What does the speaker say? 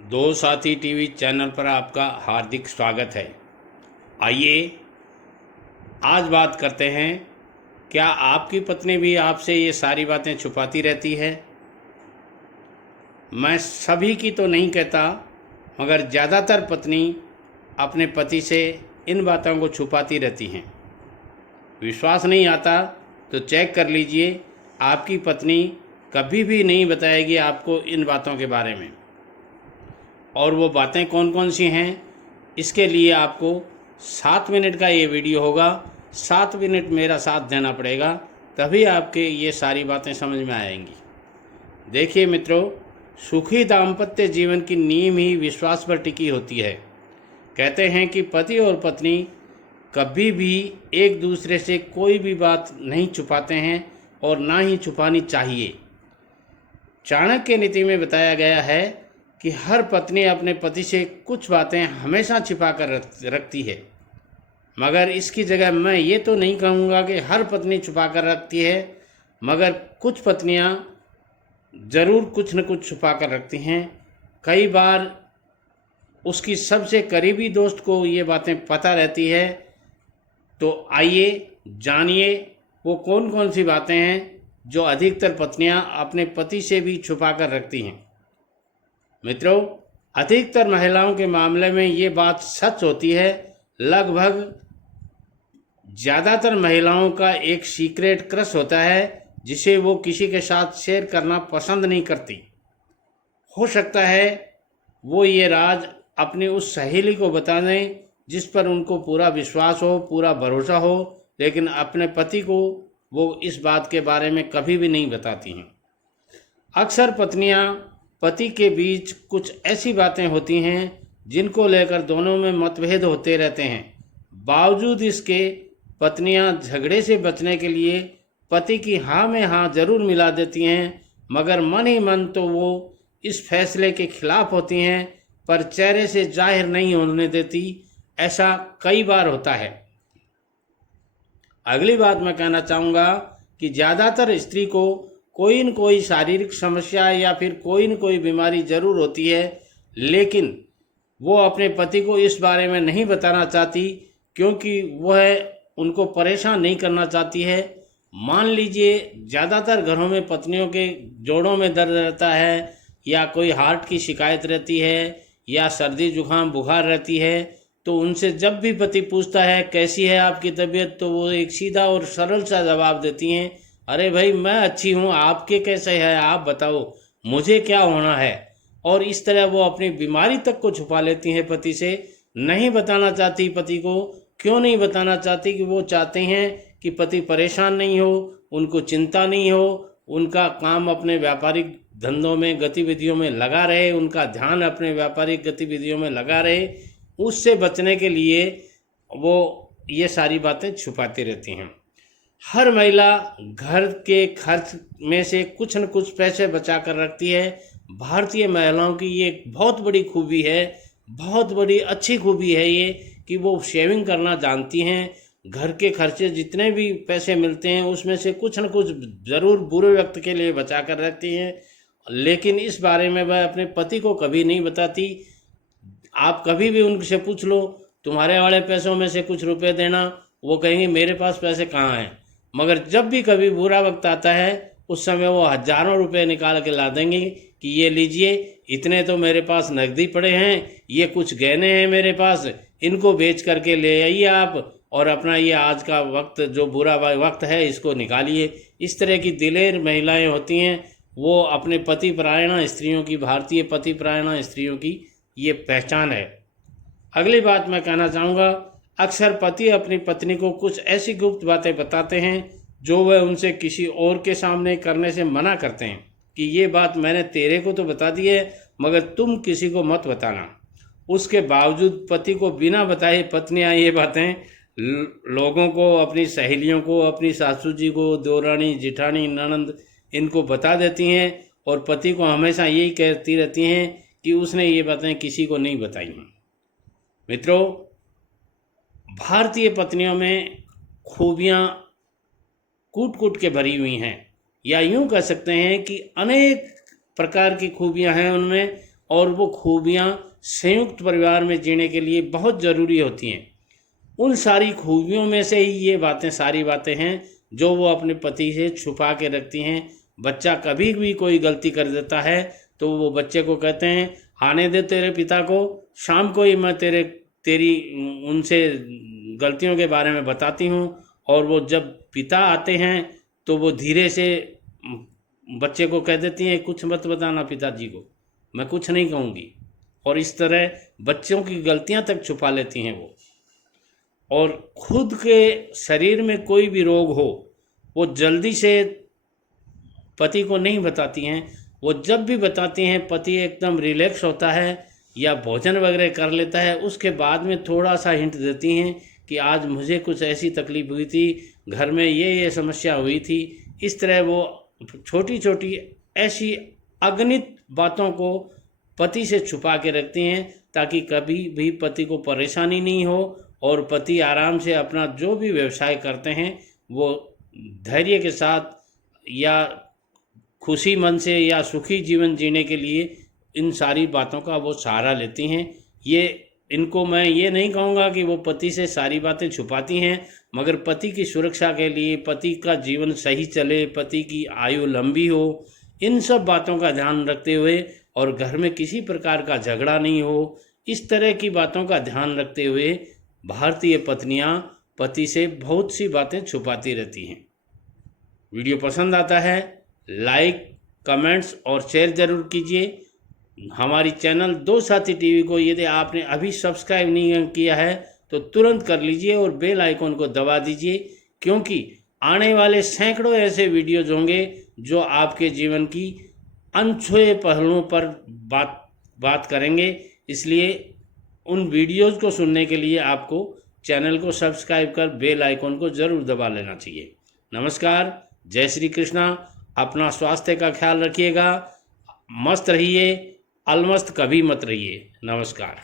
दो साथी TV channel पर आपका हार्दिक स्वागत है। आइए आज बात करते हैं, क्या आपकी पत्नी भी आपसे ये सारी बातें छुपाती रहती है? मैं सभी की तो नहीं कहता, मगर ज़्यादातर पत्नी अपने पति से इन बातों को छुपाती रहती हैं। विश्वास नहीं आता तो चेक कर लीजिए, आपकी पत्नी कभी भी नहीं बताएगी आपको इन बातों के बारे में। और वो बातें कौन कौन सी हैं, इसके लिए आपको 7 मिनट का ये वीडियो होगा। 7 मिनट मेरा साथ देना पड़ेगा, तभी आपके ये सारी बातें समझ में आएंगी। देखिए मित्रों, सुखी दाम्पत्य जीवन की नींव ही विश्वास पर टिकी होती है। कहते हैं कि पति और पत्नी कभी भी एक दूसरे से कोई भी बात नहीं छुपाते हैं और ना ही छुपानी चाहिए। चाणक्य नीति में बताया गया है कि हर पत्नी अपने पति से कुछ बातें हमेशा छिपा कर रखती है, मगर इसकी जगह मैं ये तो नहीं कहूँगा कि हर पत्नी छुपा कर रखती है, मगर कुछ पत्नियाँ ज़रूर कुछ न कुछ छुपा कर रखती हैं। कई बार उसकी सबसे करीबी दोस्त को ये बातें पता रहती है। तो आइए जानिए वो कौन कौन सी बातें हैं जो अधिकतर पत्नियाँ अपने पति से भी छुपा कर रखती हैं। मित्रों, अधिकतर महिलाओं के मामले में ये बात सच होती है। लगभग ज़्यादातर महिलाओं का एक सीक्रेट क्रश होता है जिसे वो किसी के साथ शेयर करना पसंद नहीं करती। हो सकता है वो ये राज अपनी उस सहेली को बता दें जिस पर उनको पूरा विश्वास हो, पूरा भरोसा हो, लेकिन अपने पति को वो इस बात के बारे में कभी भी नहीं बताती हैं। अक्सर पत्नियां पति के बीच कुछ ऐसी बातें होती हैं जिनको लेकर दोनों में मतभेद होते रहते हैं। बावजूद इसके पत्नियां झगड़े से बचने के लिए पति की हाँ में हाँ जरूर मिला देती हैं, मगर मन ही मन तो वो इस फैसले के खिलाफ होती हैं, पर चेहरे से जाहिर नहीं होने देती। ऐसा कई बार होता है। अगली बात मैं कहना चाहूँगा कि ज़्यादातर स्त्री को कोई न कोई शारीरिक समस्या या फिर कोई न कोई बीमारी ज़रूर होती है, लेकिन वो अपने पति को इस बारे में नहीं बताना चाहती, क्योंकि वह उनको परेशान नहीं करना चाहती है। मान लीजिए ज़्यादातर घरों में पत्नियों के जोड़ों में दर्द रहता है, या कोई हार्ट की शिकायत रहती है, या सर्दी जुकाम बुखार रहती है, तो उनसे जब भी पति पूछता है कैसी है आपकी तबीयत, तो वो एक सीधा और सरल सा जवाब देती हैं, अरे भाई मैं अच्छी हूँ, आपके कैसे है, आप बताओ मुझे क्या होना है। और इस तरह वो अपनी बीमारी तक को छुपा लेती हैं पति से। नहीं बताना चाहती पति को। क्यों नहीं बताना चाहती? कि वो चाहते हैं कि पति परेशान नहीं हो, उनको चिंता नहीं हो, उनका काम अपने व्यापारिक धंधों में गतिविधियों में लगा रहे, उनका ध्यान अपने व्यापारिक गतिविधियों में लगा रहे। उससे बचने के लिए वो ये सारी बातें छुपाती रहती हैं। हर महिला घर के खर्च में से कुछ न कुछ पैसे बचा कर रखती है। भारतीय महिलाओं की ये एक बहुत बड़ी खूबी है, बहुत बड़ी अच्छी खूबी है ये, कि वो सेविंग करना जानती हैं। घर के खर्चे जितने भी पैसे मिलते हैं उसमें से कुछ न कुछ ज़रूर बुरे वक्त के लिए बचा कर रखती हैं, लेकिन इस बारे में वह अपने पति को कभी नहीं बताती। आप कभी भी उनसे पूछ लो तुम्हारे वाले पैसों में से कुछ रुपए देना, वो कहेंगे मेरे पास पैसे कहाँ हैं। मगर जब भी कभी बुरा वक्त आता है उस समय वो हजारों रुपए निकाल के ला देंगे कि ये लीजिए, इतने तो मेरे पास नकदी पड़े हैं, ये कुछ गहने हैं मेरे पास, इनको बेच करके ले आइए आप, और अपना ये आज का वक्त जो बुरा वक्त है इसको निकालिए। इस तरह की दिलेर महिलाएं होती हैं। वो अपने पति परायणा स्त्रियों की, भारतीय पति परायणा स्त्रियों की ये पहचान है। अगली बात मैं कहना चाहूँगा, अक्सर पति अपनी पत्नी को कुछ ऐसी गुप्त बातें बताते हैं जो वह उनसे किसी और के सामने करने से मना करते हैं, कि ये बात मैंने तेरे को तो बता दी है, मगर तुम किसी को मत बताना। उसके बावजूद पति को बिना बताए पत्नियां ये बातें लोगों को, अपनी सहेलियों को, अपनी सासू जी को, देवरानी जिठानी ननंद, इनको बता देती हैं, और पति को हमेशा यही कहती रहती हैं कि उसने ये बातें किसी को नहीं बताई हैं। मित्रों, भारतीय पत्नियों में खूबियाँ कूट कूट के भरी हुई हैं, या यूं कह सकते हैं कि अनेक प्रकार की खूबियां हैं उनमें, और वो खूबियाँ संयुक्त परिवार में जीने के लिए बहुत ज़रूरी होती हैं। उन सारी खूबियों में से ही ये बातें, सारी बातें हैं जो वो अपने पति से छुपा के रखती हैं। बच्चा कभी भी कोई गलती कर देता है तो वो बच्चे को कहते हैं, आने दे तेरे पिता को, शाम को ही मैं तेरी उनसे गलतियों के बारे में बताती हूँ। और वो जब पिता आते हैं तो वो धीरे से बच्चे को कह देती हैं, कुछ मत बताना पिताजी को, मैं कुछ नहीं कहूँगी। और इस तरह बच्चों की गलतियाँ तक छुपा लेती हैं वो। और खुद के शरीर में कोई भी रोग हो वो जल्दी से पति को नहीं बताती हैं। वो जब भी बताती हैं पति एकदम रिलैक्स होता है या भोजन वगैरह कर लेता है, उसके बाद में थोड़ा सा हिंट देती हैं कि आज मुझे कुछ ऐसी तकलीफ हुई थी, घर में ये समस्या हुई थी। इस तरह वो छोटी छोटी ऐसी अगणित बातों को पति से छुपा के रखती हैं ताकि कभी भी पति को परेशानी नहीं हो और पति आराम से अपना जो भी व्यवसाय करते हैं वो धैर्य के साथ या खुशी मन से या सुखी जीवन जीने के लिए इन सारी बातों का वो सहारा लेती हैं। इनको मैं ये नहीं कहूँगा कि वो पति से सारी बातें छुपाती हैं, मगर पति की सुरक्षा के लिए, पति का जीवन सही चले, पति की आयु लंबी हो, इन सब बातों का ध्यान रखते हुए और घर में किसी प्रकार का झगड़ा नहीं हो, इस तरह की बातों का ध्यान रखते हुए भारतीय पत्नियां पति से बहुत सी बातें छुपाती रहती हैं। वीडियो पसंद आता है लाइक, कमेंट्स और शेयर ज़रूर कीजिए। हमारी चैनल दो साथी टीवी को यदि आपने अभी सब्सक्राइब नहीं किया है तो तुरंत कर लीजिए और बेल आइकन को दबा दीजिए, क्योंकि आने वाले सैकड़ों ऐसे वीडियोज होंगे जो आपके जीवन की अनछुए पहलुओं पर बात करेंगे। इसलिए उन वीडियोज़ को सुनने के लिए आपको चैनल को सब्सक्राइब कर बेल आइकन को ज़रूर दबा लेना चाहिए। नमस्कार, जय श्री कृष्णा। अपना स्वास्थ्य का ख्याल रखिएगा, मस्त रहिए, अलमस्त कभी मत रहिए। नमस्कार।